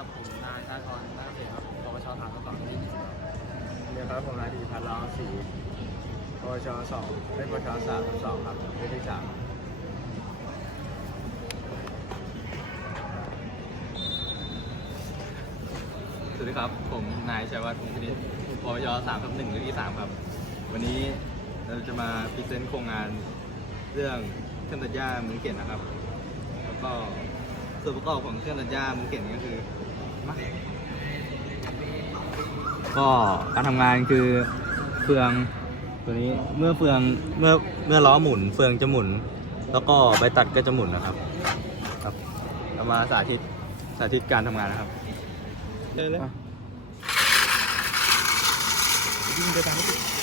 ครับผมนายชาทรนาเกษตรครับปวชถามคำตอบที่นึ่เรียครับผมนายธีพัน์ร้องสีปวชสองเป็นปวชสามสองครับเป็นที่สามสวัสดีครับ ผมนายชัยวัฒน์พงศ์พินิจปวยสามทับหนึ่งหรือที่สามครับ วันนี้เราจะมาพรีเซนต์โครงงานเรื่องเครื่องตัดหญ้ามือเข็นนะครับ แล้วก็ส่วนประกอบของเครื่องตัดหญ้ามือเข็นก็คือ มาก็การทำงานคือเฟืองตัวนี้เมื่อเฟืองเมื่อเมื่อล้อหมุนเฟืองจะหมุน แล้วก็ใบตัดก็จะหมุนนะครับ ครับเรามาสาธิตสาธิตการทำงานนะครับเดินเลย ยิงเดินตาม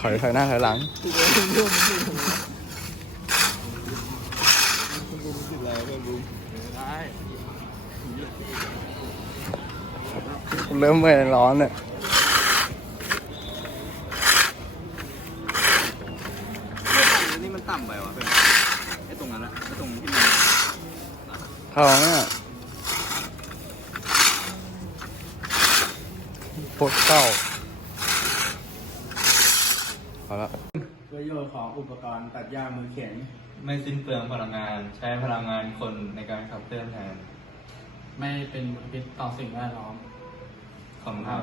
ถอยถอยหน้าถอยหลังเริ่มเมื่อยร้อนเนี่ยนี่มันต่ำไปวะเอนไอ้ตรงนั้นอะไอ้ตรงที่มันเขาเนี่ยโคตรเศร้า อาละประโยชน์ของอุปกรณ์ตัดหญ้ามือเข็น ไม่สิ้นเปลืองพลังงาน ใช้พลังงานคนในการขับเคลื่อนแทน ไม่เป็นมลพิษต่อสิ่งแวดล้อม ขอบคุณครับ